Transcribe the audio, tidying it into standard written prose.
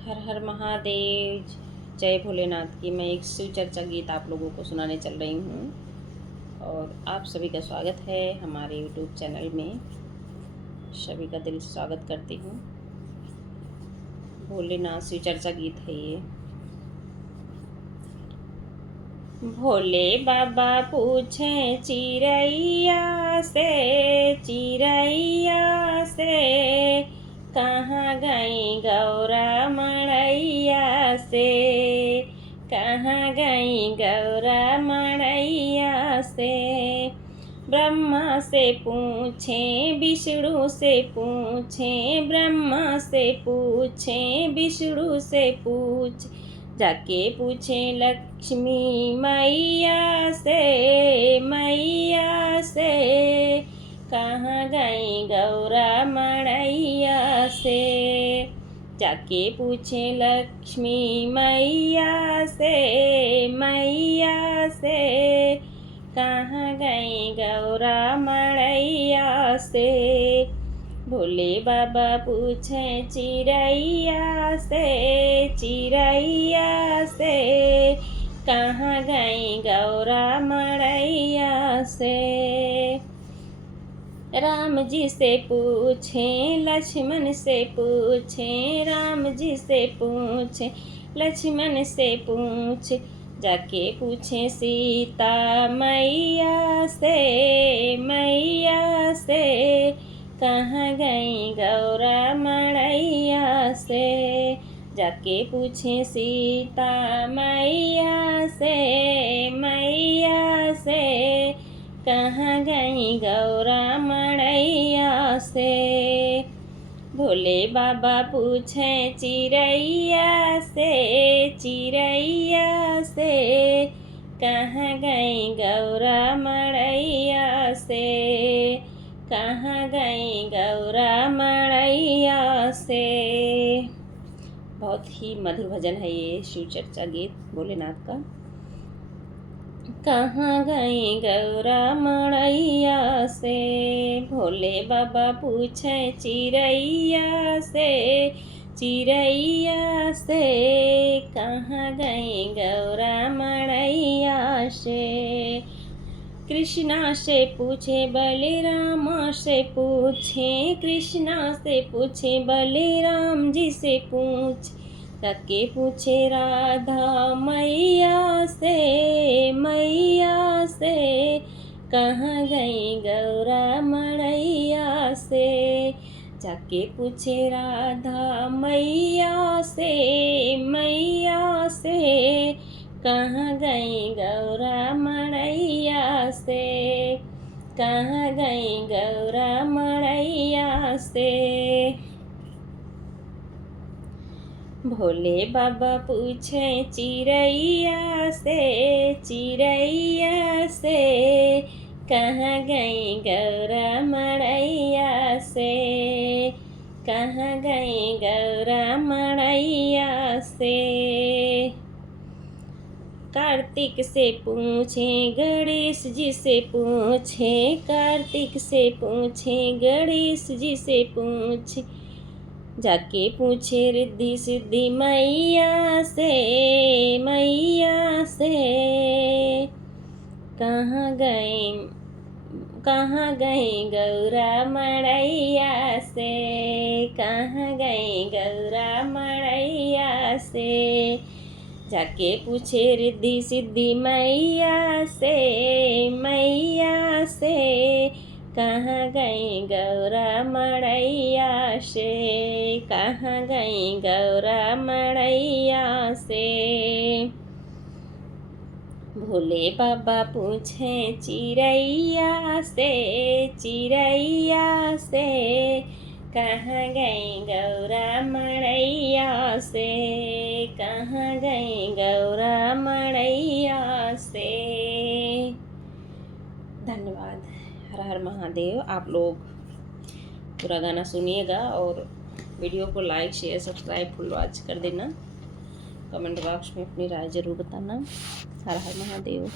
हर हर महादेव। जय भोलेनाथ की मैं एक शिव चर्चा गीत आप लोगों को सुनाने चल रही हूँ और आप सभी का स्वागत है हमारे यूट्यूब चैनल में। सभी का दिल से स्वागत करती हूँ। भोलेनाथ शिव चर्चा गीत है ये। भोले बाबा पूछे चिरैया से कहाँ गई गौरा मड़ैया से, कहाँ गई गौरा मड़ैया से। ब्रह्मा से पूछे विष्णु से पूछे, ब्रह्मा से पूछे विष्णु से पूछ, जाके पूछे लक्ष्मी मैया से कहाँ गई गौरा मड़ैया से। जाके पूछे लक्ष्मी मैया से कहाँ गई गौरा मड़ैया से। भोले बाबा पूछे चिरैया से कहाँ गई गौरा मड़ैया से। राम जी से पूछे लक्ष्मण से पूछे, राम जी से पूछे लक्ष्मण से पूछ, जाके पूछे सीता मैया से कहाँ गई गौरा मड़ैया से। जाके पूछे सीता मैया से कहाँ गई गौरा मड़ैया से। भोले बाबा पूछे चिरैया से कहाँ गई गौरा मड़ैया से, कहाँ गई गौरा मड़ैया से। बहुत ही मधुर भजन है ये शिव चर्चा गीत भोलेनाथ का। कहाँ गई गौरा मड़ैया से। भोले बाबा पूछे चिरैया से कहाँ गई गौरा मड़ैया से। कृष्णा से पूछे बलराम से पूछे, कृष्णा से पूछे बलराम जी से पूछ, जाके पूछे राधा मैया से कहाँ गई गौरा मड़ैया से। जाके पूछे राधा मैया से कहाँ गई गौरा मड़ैया से, कहाँ गई गौरा मड़ैया से। भोले बाबा पूछे चिरैया से कहाँ गई गौरा मड़ैया से, कहाँ गई गौरा मड़ैया से। कार्तिक से पूछे गणेश जी से पूछे, कार्तिक से पूछे गणेश जी से पूछे, जाके पूछे रिद्धि सिद्धि मैया से कहाँ गई गौरा मड़ैया से, कहाँ गई गौरा मड़ैया से। जाके पूछे रिद्धि सिद्धि मैया से कहाँ गई गौरा मड़ैया से, कहाँ गई गौरा मड़ैया से। भोले बाबा पूछे चिरैया से कहाँ गई गौरा मड़ैया से, कहाँ गई गौरा मड़ैया से। धन्यवाद। हर हर महादेव। आप लोग पूरा गाना सुनिएगा और वीडियो को like share subscribe full watch कर देना। कमेंट बॉक्स में अपनी राय ज़रूर बताना। हर हर महादेव।